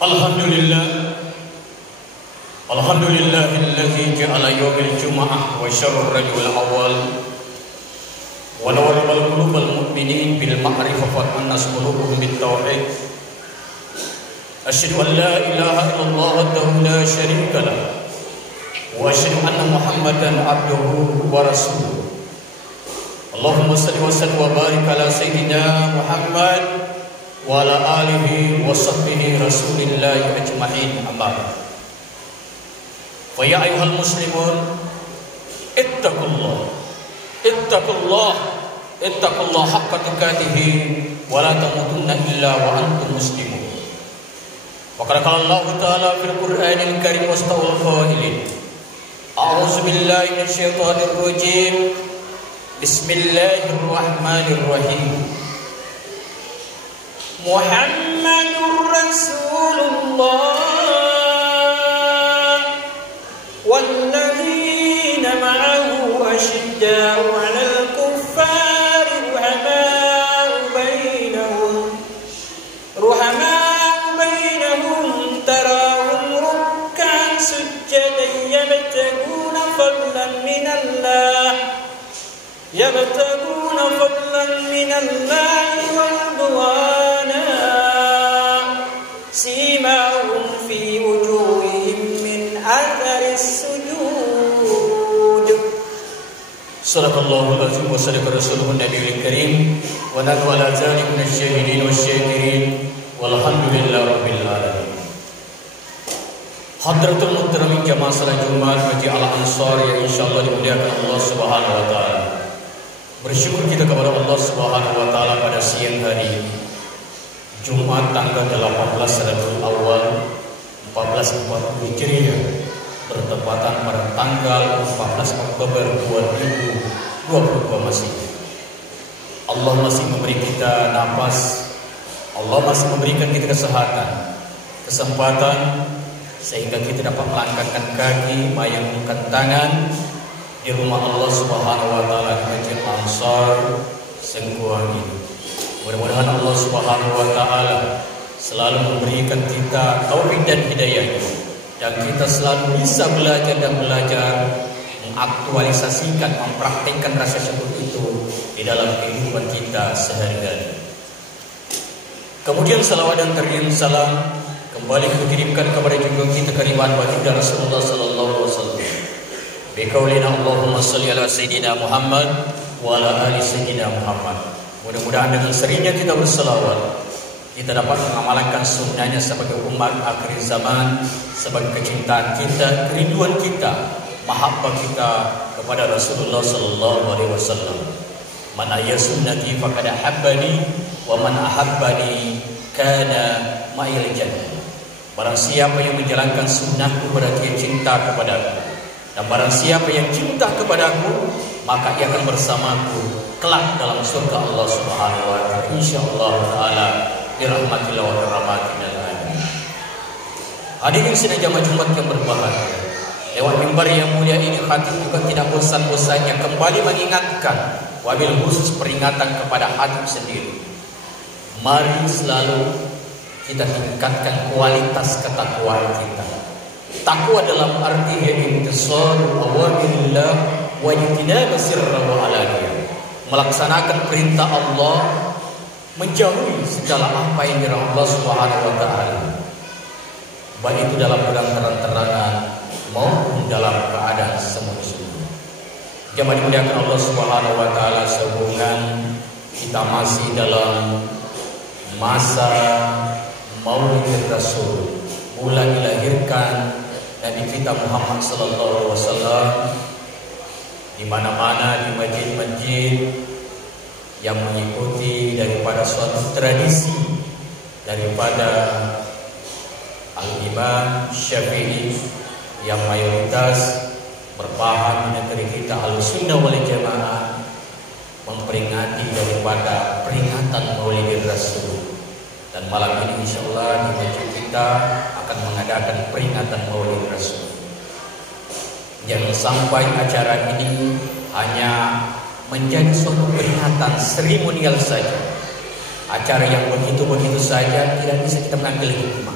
Alhamdulillah. Alhamdulillahilladzi ja'ala yawmal jumu'ah wa syarra rajul awal wa nawwara qulubal mu'minin bil ma'rifah wa annas qulubuhum bit tauhid. Asyhadu an la ilaha illallah wahdahu la syarika lah wa asyhadu anna Muhammadan abduhu wa rasuluh. Allahumma shalli wa sallim wa barik ala sayyidina Muhammad wa ala alihi wa sahbihi rasulillahi ajma'in, amma ba'd. Fa ya ayyuhal muslimun ittaqullah haqqa tuqatih wa la tamutunna illa wa antum muslimun. Wa qala Allah ta'ala fil Qur'anil Karim wastawal qailin a'udzu billahi minasyaitonir rajim. Bismillahirrahmanirrahim. Muhammadur Rasulullah walladzina ma'ahu asyidda'u 'alal kuffari ruhama'u bainahum tarahum ruk'an sujjadan yabtaguna fadlan minallahi wa ridwana simahum fi wujuhihim min atharis sujud. Sadaqallahul azim wa sadaqa rasuluhun nabiyil karim wa nahnu ala dzalika minasyahidin wasyakirin walhamdulillahi rabbil alamin. Hadratul muhtaramin jamaah salat Jumat Masjid Al-Ansar yang insyaallah dimuliakan Allah Subhanahu wa taala. Bersyukur kita kepada Allah Subhanahu wa taala pada siang hari ini, Jumat tanggal 18 Rabiul Awal 1440 Hijriah, bertepatan pada tanggal 14 Oktober 2022 Masehi. Allah masih memberi kita napas, Allah masih memberikan kita kesempatan sehingga kita dapat melangkahkan kaki, memayangkan tangan di rumah Allah Subhanahu wa taala di Masjid Ansar Sengkuang ini. Mudah-mudahan Allah Subhanahu wa taala selalu memberikan kita taufik dan hidayahnya, dan kita selalu bisa belajar mengaktualisasikan, mempraktikkan rasa syukur itu di dalam kehidupan kita sehari-hari. Kemudian salawat dan terima salam kembali dikirimkan kepada junjungan kita keriman baginda Rasulullah sallallahu alaihi wasallam. Biqaulina Allahumma shalli ala sayyidina Muhammad wa ala ali sayyidina Muhammad. Mudah-mudahan dengan seringnya kita berselawat, kita dapat mengamalkan sunnahnya sebagai umat akhir zaman, sebagai kecintaan kita, kerinduan kita, mahabbah kita kepada Rasulullah sallallahu alaihi wasallam. Man ayya sunnati faqad ahabbani wa man ahabbani kana ma'il jannah. Barang siapa yang menjalankan sunnahku berarti dia cinta kepadaku, dan barang siapa yang cinta kepadaku maka ia akan bersamaku kelak dalam surga Allah Subhanahu wa taala, insyaallah taala birahmatillah wa rahmatil alamin. Hadirin sidang jamaah Jumat yang berbahagia, lewat mimbar yang mulia ini khatib juga tidak bosan-bosannya kembali mengingatkan, wabil khusus peringatan kepada khatib sendiri. Mari selalu kita tingkatkan kualitas ketakwaan kita. Takwa dalam arti imtisalu awamirillah wa ijtinab sirra wa alaniyah. Melaksanakan perintah Allah, menjauhi segala apa yang dilarang Allah Subhanahu wa taala, baik itu dalam keadaan terang-terangan maupun dalam keadaan sembunyi-sembunyi. Jamaah dimuliakan Allah Subhanahu wa taala, sehubungan kita masih dalam masa Maulid Rasul, bulan dilahirkan Nabi kita Muhammad sallallahu alaihi wasallam. Di mana-mana di masjid-masjid yang mengikuti daripada suatu tradisi daripada Al-Imam Syafi'i yang mayoritas berpaham di negeri kita Ahlussunnah wal Jamaah, memperingati daripada peringatan Maulid Rasul. Dan malam ini insyaallah di masjid kita akan mengadakan peringatan Maulid Rasul. Jangan sampai acara ini hanya menjadi suatu peringatan seremonial saja, acara yang begitu-begitu saja, tidak bisa kita mengambil hikmah.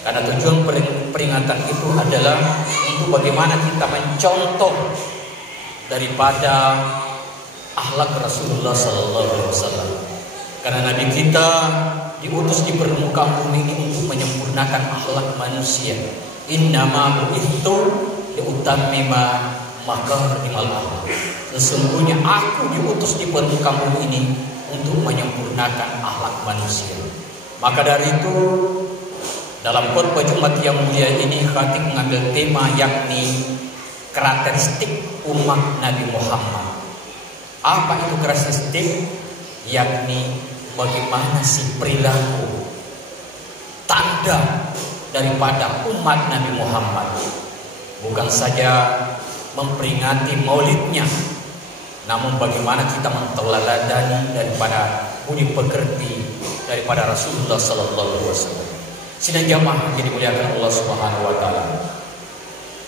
Karena tujuan peringatan itu adalah untuk bagaimana kita mencontoh daripada akhlak Rasulullah Sallallahu Alaihi Wasallam. Karena Nabi kita diutus di permukaan bumi ini untuk menyempurnakan akhlak manusia. Innama bu'ithtu liutammima makarimal akhlak. Sesungguhnya aku diutus di permukaan bumi ini untuk menyempurnakan akhlak manusia. Maka dari itu, dalam khutbah Jumat yang mulia ini, khatib mengambil tema yakni karakteristik umat Nabi Muhammad. Apa itu karakteristik? Yakni bagaimana sih perilaku, tanda daripada umat Nabi Muhammad. Bukan saja memperingati maulidnya, namun bagaimana kita menteladani daripada budi pekerti daripada Rasulullah Sallallahu Alaihi Wasallam. Sidang jamaah yang dimuliakan Allah Subhanahu Wa Taala.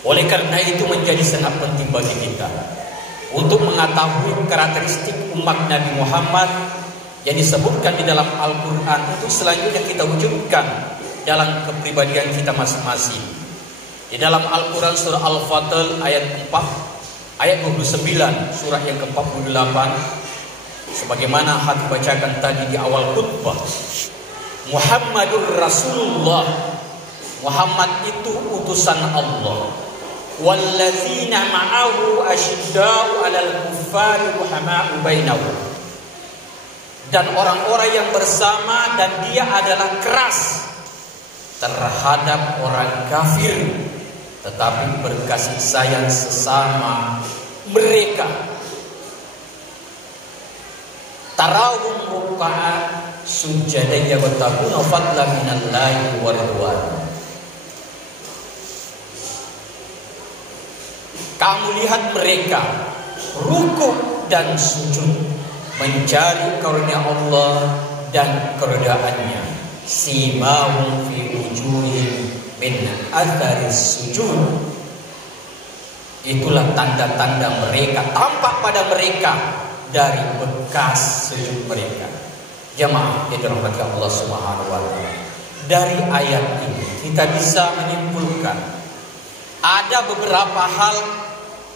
Oleh karena itu menjadi sangat penting bagi kita untuk mengetahui karakteristik umat Nabi Muhammad yang disebutkan di dalam Al-Quran untuk selanjutnya kita wujudkan dalam kepribadian kita masing-masing. Di dalam Al-Quran surah Al-Fath ayat 4 ayat 29, surah yang ke-48, sebagaimana hati bacakan tadi di awal khutbah, Muhammadur Rasulullah, Muhammad itu utusan Allah. Wallazina ma'ahu asyidda'u 'alal kuffari ruhama'u bainahum. Dan orang-orang yang bersama dan dia adalah keras terhadap orang kafir, tetapi berkasih sayang sesama mereka. Tarahum ruk'an sujadan yabtaguna fadlan minallahi wa ridwan. Kamu lihat mereka rukuk dan sujud mencari karunia Allah dan keredaannya. Simahum fi wujuhihim min atharis sujud. Itulah tanda-tanda mereka, tampak pada mereka dari bekas sujud mereka. Jamaah yang dirahmati Allah Subhanahu wa taala. Dari ayat ini kita bisa menyimpulkan ada beberapa hal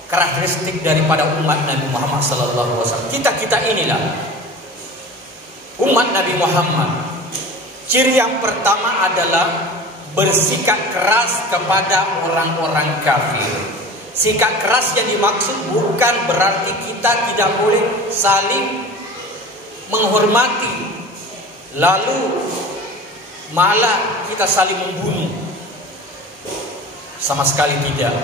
karakteristik daripada umat Nabi Muhammad sallallahu alaihi wasallam. Kita inilah umat Nabi Muhammad. Ciri yang pertama adalah bersikap keras kepada orang-orang kafir. Sikap keras yang dimaksud bukan berarti kita tidak boleh saling menghormati, lalu malah kita saling membunuh. Sama sekali tidak.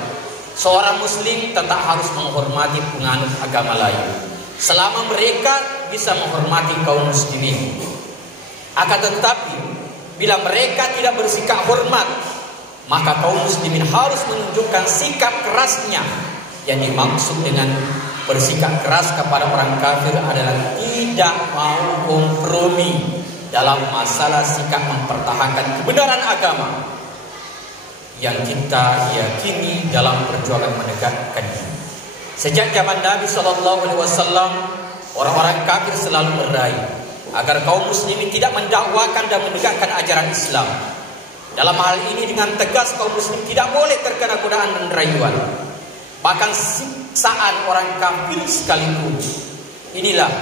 Seorang muslim tetap harus menghormati penganut agama lain selama mereka bisa menghormati kaum muslimin. Akan tetapi bila mereka tidak bersikap hormat, maka kaum muslimin harus menunjukkan sikap kerasnya. Yang dimaksud dengan bersikap keras kepada orang kafir adalah tidak mau kompromi dalam masalah sikap mempertahankan kebenaran agama yang kita yakini dalam perjuangan menegakkannya. Sejak zaman Nabi SAW, orang-orang kafir selalu meraih agar kaum muslimin tidak mendakwakan dan menegakkan ajaran Islam. Dalam hal ini dengan tegas kaum muslim tidak boleh terkena godaan dan rayuan, bahkan siksaan orang kafir sekalipun. Inilah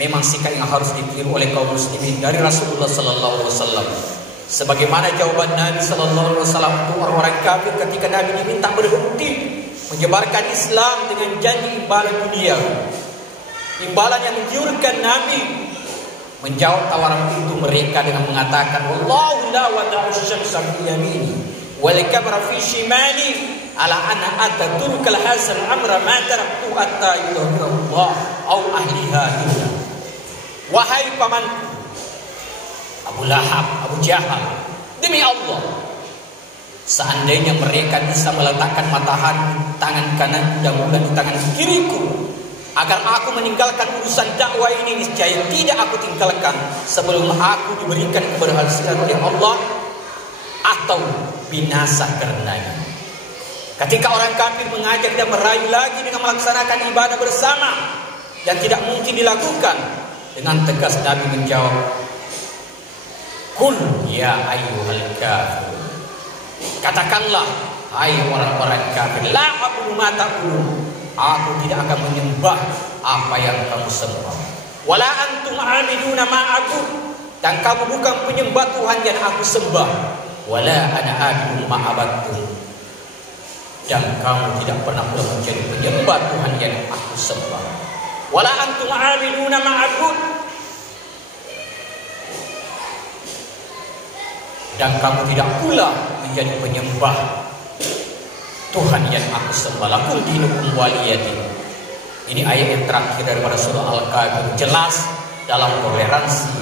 memang sikap yang harus ditiru oleh kaum muslimin dari Rasulullah sallallahu alaihi wasallam. Sebagaimana jawaban Nabi sallallahu alaihi wasallam untuk orang-orang kafir ketika Nabi diminta berhenti menyebarkan Islam dengan janji imbalan dunia. Imbalan yang menggiurkan Nabi menjawab tawaran itu mereka dengan mengatakan, Wallahu la wada'u syamsa fi yamini wal kabra fi shimali ala anna ataturkal hasan amra ma taraktu hatta yudhira Allah au ahliha illa. Wahai paman Abu Lahab, Abu Jahal, demi Allah, seandainya mereka bisa meletakkan matahari tangan kanan dan bulan di tangan kiriku agar aku meninggalkan urusan dakwah ini, niscaya tidak aku tinggalkan sebelum aku diberikan keberhasilan oleh Allah atau binasa karenanya. Ketika orang kafir mengajak dan merayu lagi dengan melaksanakan ibadah bersama yang tidak mungkin dilakukan, dengan tegas Nabi menjawab, Kul ya ayyuhal kafir, Katakanlah, hai orang-orang kafir, la a'budu ma ta'budun, aku tidak akan menyembah apa yang kamu sembah. Wala antum a'biduna ma a'bud, dan kamu bukan penyembah Tuhan yang aku sembah. Wala ana a'budu ma abadtum, dan kamu tidak pernah menjadi penyembah Tuhan yang aku sembah. Wala antum a'biduna ma a'bud, dan kamu tidak pula menjadi penyembah Tuhan yang aku sembah. Lakum dinukum waliyadin. Ini ayat yang terakhir daripada surah Al-Kahfi, jelas dalam toleransi,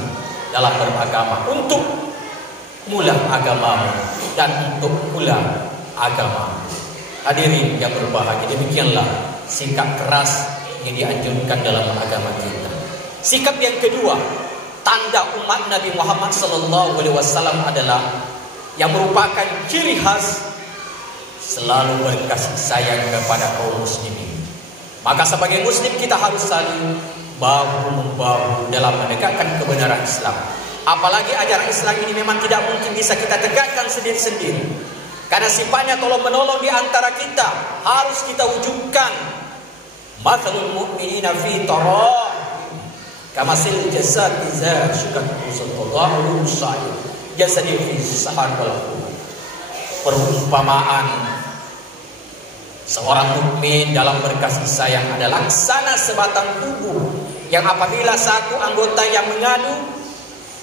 dalam beragama, untuk mula agamamu dan untuk pula agama. Hadirin yang berbahagia, demikianlah sikap keras yang dianjurkan dalam agama kita. Sikap yang kedua, tanda umat Nabi Muhammad SAW adalah yang merupakan ciri khas selalu berkasih sayang kepada kaum muslimin. Maka sebagai muslim kita harus saling bahu-membahu dalam menegakkan kebenaran Islam. Apalagi ajaran Islam ini memang tidak mungkin bisa kita tegakkan sendiri-sendiri, karena sifatnya tolong menolong di antara kita harus kita wujudkan. Mathalul mu'minina fi tarahum kamasil jasad iza syukat usulullahu sa'id jasadi fi sahar wal khulud. Perumpamaan seorang mukmin dalam berkasih sayang adalah laksana sebatang tubuh yang apabila satu anggota yang mengadu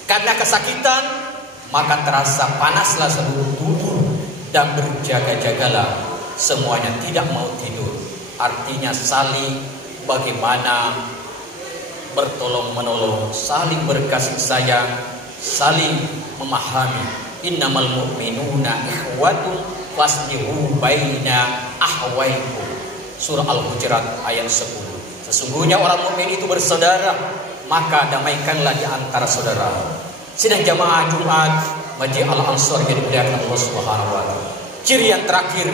karena kesakitan, maka terasa panaslah seluruh tubuh dan berjaga-jagalah semuanya tidak mau tidur. Artinya saling bagaimana bertolong menolong, saling berkasih sayang, saling memahami. Innamal mu'minuna ikhwatun faslihu baina ahwaikum. Surah Al-Hujurat ayat 10. Sesungguhnya orang mukmin itu bersaudara, maka damaikanlah di antara saudara. Sidang jamaah Jumat Masjid Al-Ansar yang dimuliakan Allah Subhanahu wa taala. Ciri yang terakhir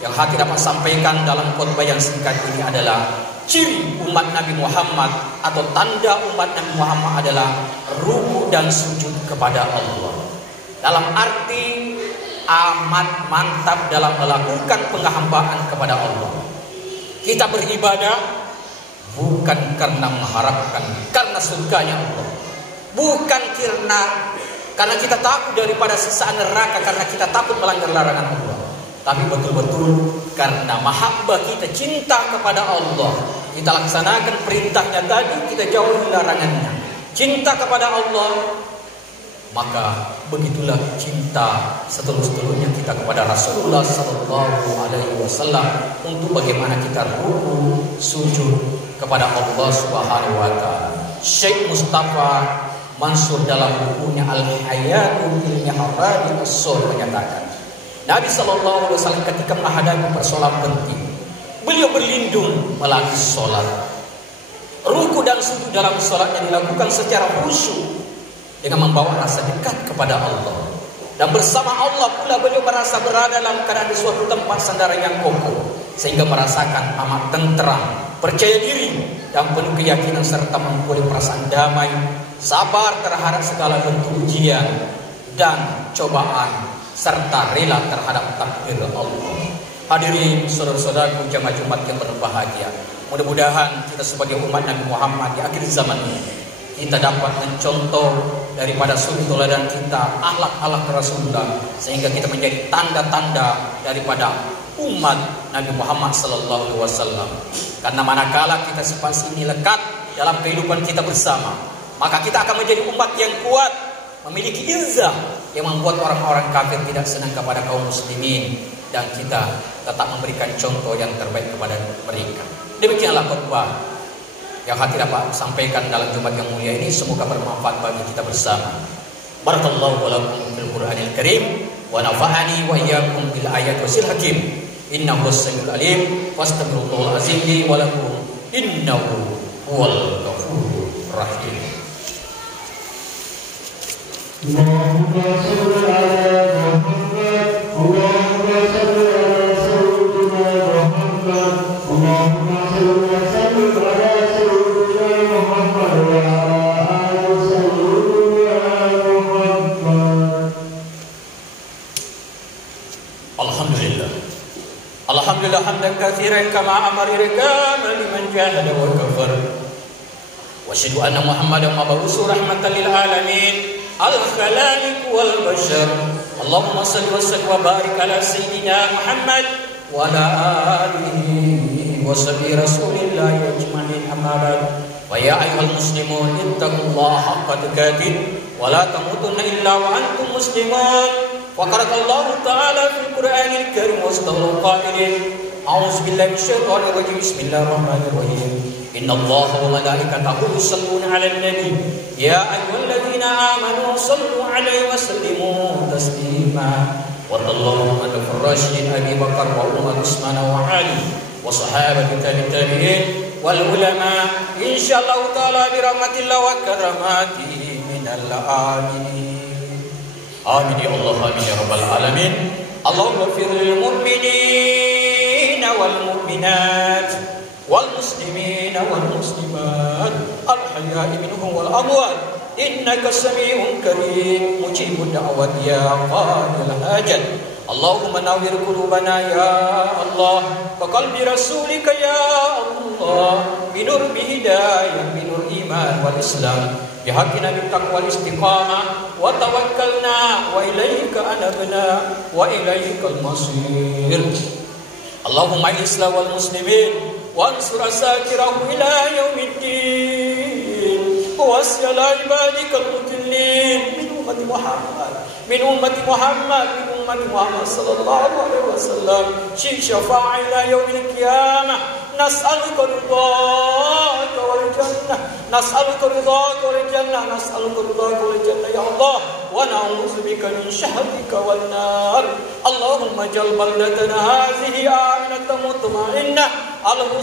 yang hati dapat sampaikan dalam khutbah yang singkat ini adalah ciri umat Nabi Muhammad atau tanda umat Nabi Muhammad adalah ruku dan sujud kepada Allah. Dalam arti amat mantap dalam melakukan penghambaan kepada Allah. Kita beribadah bukan karena mengharapkan karena surganya Allah, bukan karena kita takut daripada siksa neraka, karena kita takut melanggar larangan Allah, tapi betul-betul karena mahabbah kita, cinta kepada Allah. Kita laksanakan perintahnya tadi, kita jauhi larangannya. Cinta kepada Allah, maka begitulah cinta setelus-telusnya kita kepada Rasulullah SAW, untuk bagaimana kita ruku sujud kepada Allah Subhanahu wa taala. Syekh Mustafa Mansur dalam bukunya Al-Hayatu fil Mihrab As-Sur menyatakan, Nabi SAW ketika menghadapi persoalan penting, beliau berlindung melalui sholat. Ruku dan sujud dalam sholatnya dilakukan secara khusyuk dengan membawa rasa dekat kepada Allah. Dan bersama Allah pula beliau merasa berada dalam keadaan di suatu tempat sandaran yang kokoh, sehingga merasakan amat tenteram, percaya diri, dan penuh keyakinan serta mempunyai perasaan damai, sabar terhadap segala bentuk ujian dan cobaan, serta rela terhadap takdir Allah. Hadirin saudara-saudaraku jamaah Jumat yang berbahagia, mudah-mudahan kita sebagai umat Nabi Muhammad di akhir zaman ini kita dapat mencontoh daripada suri teladan kita, akhlak-akhlak Rasulullah, sehingga kita menjadi tanda-tanda daripada umat Nabi Muhammad sallallahu alaihi wasallam. Karena manakala kita sifat ini lekat dalam kehidupan kita bersama, maka kita akan menjadi umat yang kuat, memiliki izzah yang membuat orang-orang kafir tidak senang kepada kaum muslimin, dan kita tetap memberikan contoh yang terbaik kepada mereka. Demikianlah khutbah yang hati dapat sampaikan dalam Jumat yang mulia ini, semoga bermanfaat bagi kita bersama. Barakallahu lakum fil Qur'anil Karim wa nafa'ani wa iyyakum bil ayati wasil hakim. Innahu as-sami'ul alim wastaghfirullahal azim li wa lakum innahu huwal ghafurur rahim. Allahumma shalli ala Muhammad, Allahumma shalli ala sayyidina Muhammad, Allahumma shalli ala كما أمرك لمن جاهد وكفر وأشهد أن محمدا مبعوث رحمة للعالمين الخلائق والبشر اللهم صل وسلم وبارك على سيدنا محمد وعلى آله وصحبه رسول الله أجمعين أما بعد فيا أيها المسلمون اتقوا الله حق تقاته ولا تموتن إلا وأنتم مسلمون وقال الله تعالى في القرآن الكريم واستغفر قائلين أعوذ بالله من الشيطان الرجيم بسم الله الرحمن الرحيم إن الله وملائكته يصلون على النبي يا أيها الذين آمنوا صلوا عليه وسلموا تسليما وارض اللهم عن الراشدين أبي بكر وعمر وعثمان وعلي وصحابة التابعين والعلماء إن شاء الله تعالى برحمة الله وكرامته من العالمين آمين يا الله آمين يا رب العالمين اللهم اغفر للمؤمنين والمؤمنات والمسلمين والمسلمات الأحياء منهم والأموات إنك سميع كريم مجيب الدعوات يا قاضي الحاجات اللهم نور قلوبنا يا الله وقلب رسولك يا الله بنور بهداية بنور إيمان والإسلام بحقنا بالتقوى والاستقامة وتوكلنا وإليك أنبنا وإليك المصير اللهم أعز الإسلام والمسلمين وانصر عساكره إلى يوم الدين ووسع عبادك المذلين من أمة محمد صلى الله عليه وسلم شفاعة إلى يوم القيامة نسألك رضاك والجنة يا الله ونعوذ بك من شهدك والنار اللهم اجعل بلدتنا هذه آمنة مطمئنة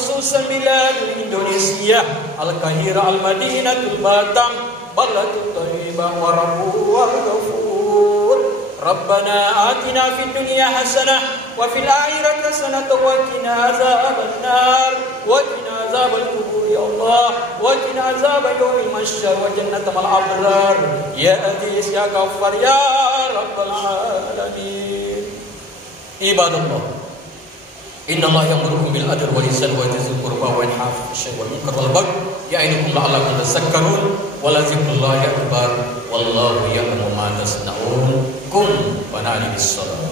خصوصا بلاد إندونيسيا القاهرة المدينة الباتم بلد طيبة وربه الغفور ربنا آتنا في الدنيا حسنة وفي الآخرة حسنة وقنا عذاب النار وقنا عذاب القبور يا الله وقنا عذاب يوم المحشر وجنة الأبرار يا عزيز يا غفار يا رب العالمين عباد الله إن الله يأمركم بالعدل والإحسان وإيتاء ذي القربى وينهى عن الفحشاء والمنكر والبغي يعظكم لعلكم تذكرون ولذكر الله أكبر والله يعلم ما تصنعون قم فنادي بالصلاة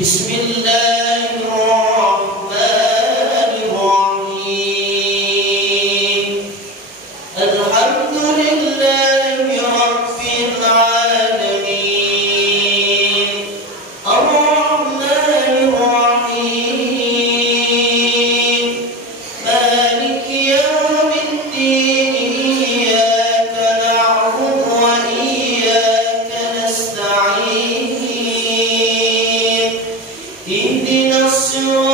بسم الله الرحمن الرحيم الحمد لله رب العالمين الرحمن الرحيم مالك يوم الدين إياك نعبد وإياك نستعين اهدنا الصراط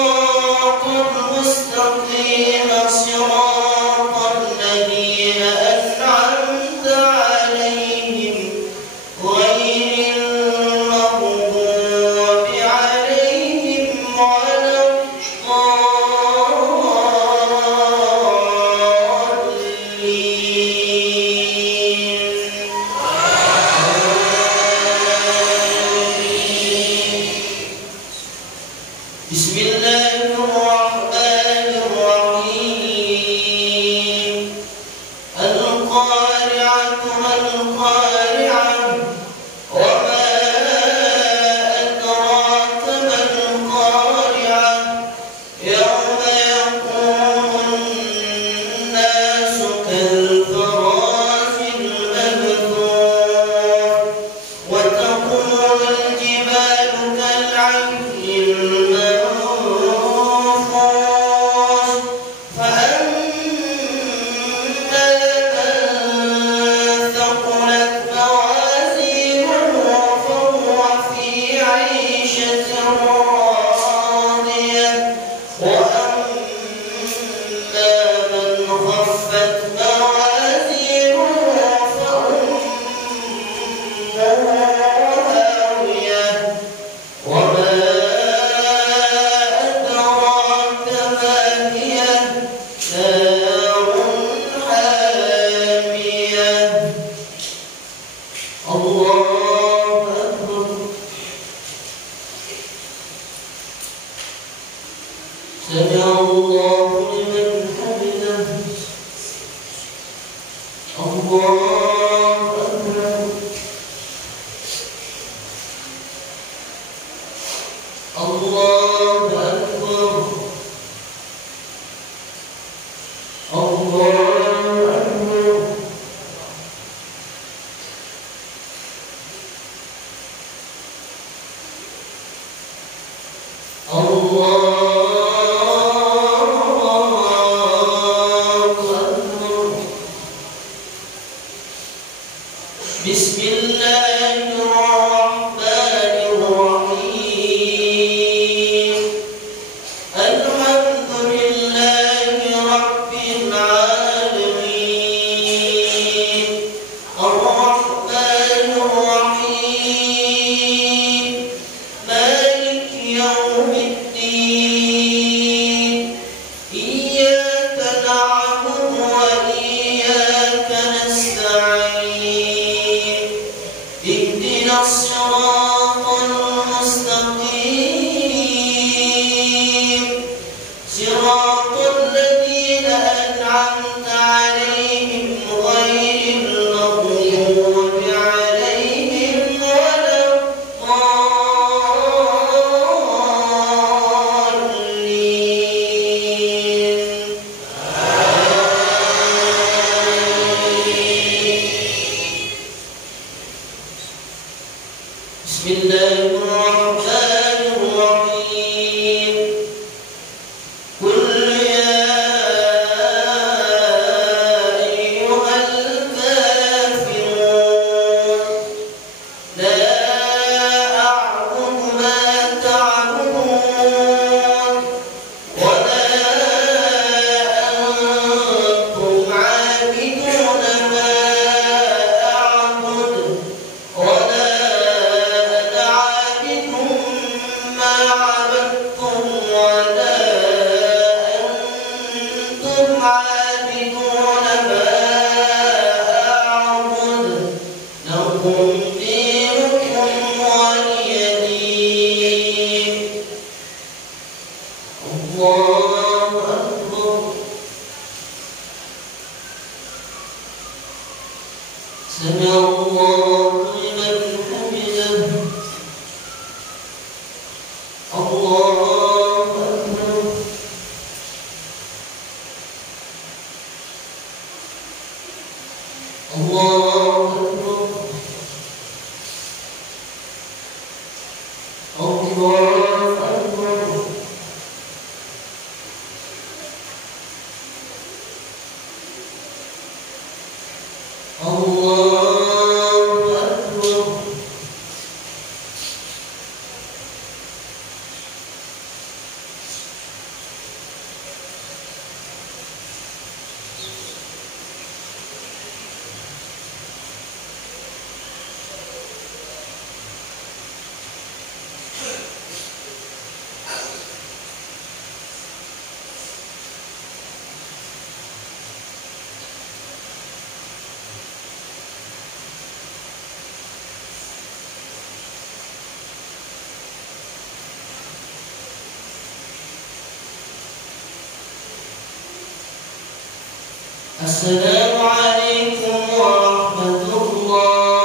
السلام عليكم ورحمة الله.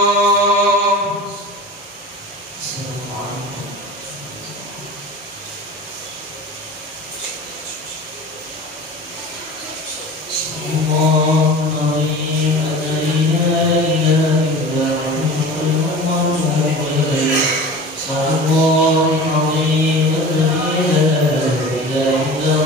السلام عليكم. الله العظيم الذي لا إله إلا هو المؤمن إليه. الله العظيم الذي لا إله إلا هو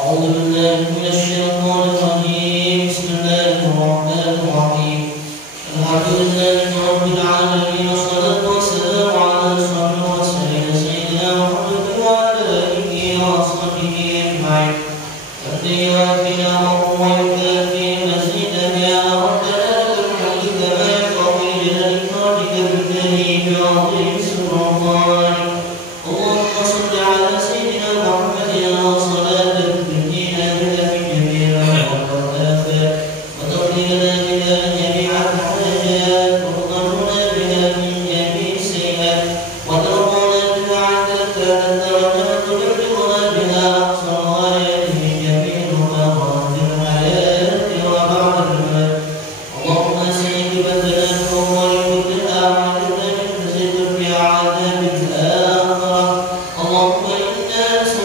أعوذ بالله من الشيطان الرجيم. بسم الله الرحمن الرحيم. الحمد لله رب العالمين والصلاة والسلام على أشرف المرسلين سيدنا محمد وعلى آله وصحبه أجمعين. الذي يوافينا ويكافي مزيدا يا ربنا الحمد كما ينبغي لإكرامك بالكريم وعظيم سلطانك. اللهم صل على سيدنا محمد وصلاة تهدينا بها في جميع الناس